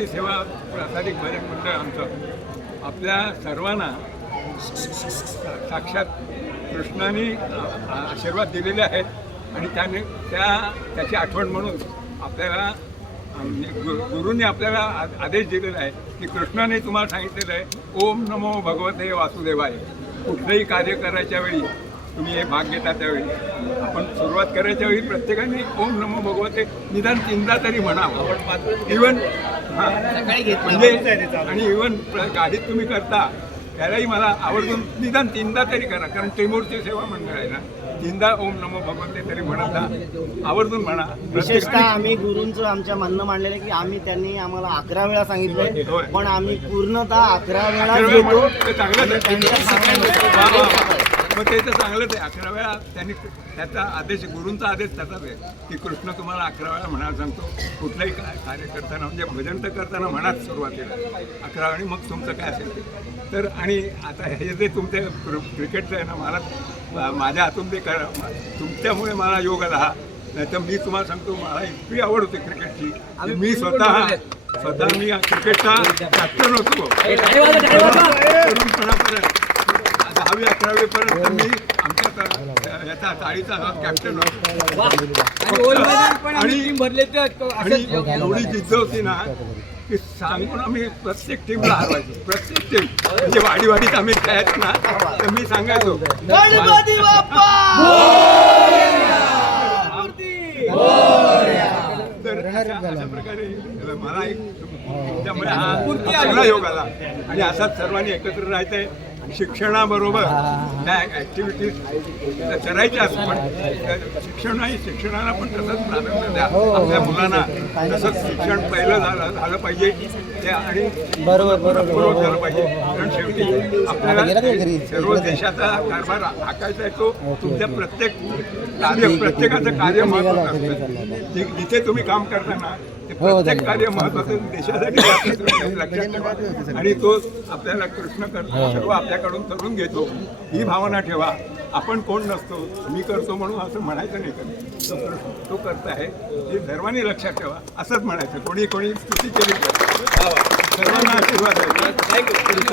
त्रिमूर्ती सेवा प्रासादिक भजन मंडळ आमचं. आपल्या सर्वांना साक्षात कृष्णाने आशीर्वाद दिलेले आहेत आणि त्याने त्या त्याची आठवण म्हणून आपल्याला म्हणजे गु- गुरूंनी आपल्याला आदेश दिलेला आहे की कृष्णाने तुम्हाला सांगितलेलं आहे ओम नमो भगवते वासुदेवाय. कुठलंही कार्य करायच्या वेळी तुम्ही हे भाग घेता त्यावेळी. आपण सुरुवात करायच्या वेळी प्रत्येकाने ओम नमो भगवते. निदान तीनदा तरी म्हणावं. इवन आणि इवन गाडीत तुम्ही करता त्यालाही मला आवर्जून निदान तीनदा तरी करा कारण त्रिमूर्ती सेवा मंडळ आहे ना. तीनदा ओम नमो भगवते तरी म्हणत आवर्जून म्हणा. विशेषतः आम्ही गुरूंचं आमच्या म्हणणं मांडलेलं की आम्ही त्यांनी आम्हाला अकरा वेळा सांगितलंय होय. पण आम्ही पूर्णतः अकरा वेळा मग ते तर चांगलंच आहे. अकरा वेळा त्यांनी त्याचा आदेश गुरूंचा आदेश तसाच आहे की कृष्ण तुम्हाला अकरा वेळा म्हणायला सांगतो. कुठलंही का- कार्य करताना म्हणजे भजन तर करताना म्हणाच सुरुवातीला. अकरा वेळा आणि मग तुमचं काय असेल ते. तर आणि आता हे जे तुमचे क्रि- क्रिकेटचं आहे ना मला माझ्या हातून ते कर तुमच्यामुळे मला योग आला. हा नाही तर मी तुम्हाला सांगतो मला इतकी आवड होती क्रिकेटची मी स्वतः स्वतः मी क्रिकेटचा कॅप्टन होतो. तरुणपणापर्यंत दहावी अकरावी पर्यंत मी आमच्या याचा ताळीचा कॅप्टन होतो. आणि आणि एवढी जिद्द होती ना की सांगून आम्ही प्रत्येक टीमला हरवायचो. प्रत्येक टीम म्हणजे वाडी वाडीत आम्ही खेळायचो ना तर मी सांगायचो अशा प्रकारे मला एक त्यामुळे हा चांगला योग आला. आणि असाच सर्वांनी एकत्र राहायचंय. शिक्षणाबरोबर त्या ऍक्टिव्हिटीज करायच्याच पण शिक्षण आणि शिक्षणाला पण तसंच प्राधान्य द्या. आपल्या मुलांना तसंच शिक्षण पहिलं झालं झालं पाहिजे. ते आणि बरोबर झालं पाहिजे. कारण शेवटी आपल्याला सर्व देशाचा कारभार हाकायचा आहे तो. तुमच्या प्रत्येक कार्य प्रत्येकाचं कार्य महत्वाचं असतं. जिथे तुम्ही काम करताना ते प्रत्येक कार्य महत्वाचं देशासाठी लक्षात ठेवा. आणि तो आपल्याला कृष्ण करतो सर्व आपल्याकडून करून घेतो. ही भावना ठेवा. आपण कोण नसतो मी करतो म्हणून असं म्हणायचं नाही कधी. तो कृष्ण तो करत आहे. हे सर्वांनी लक्षात ठेवा. असंच म्हणायचं. कोणी कोणी स्तुती केली तर. सर्वांना आशीर्वाद आहे.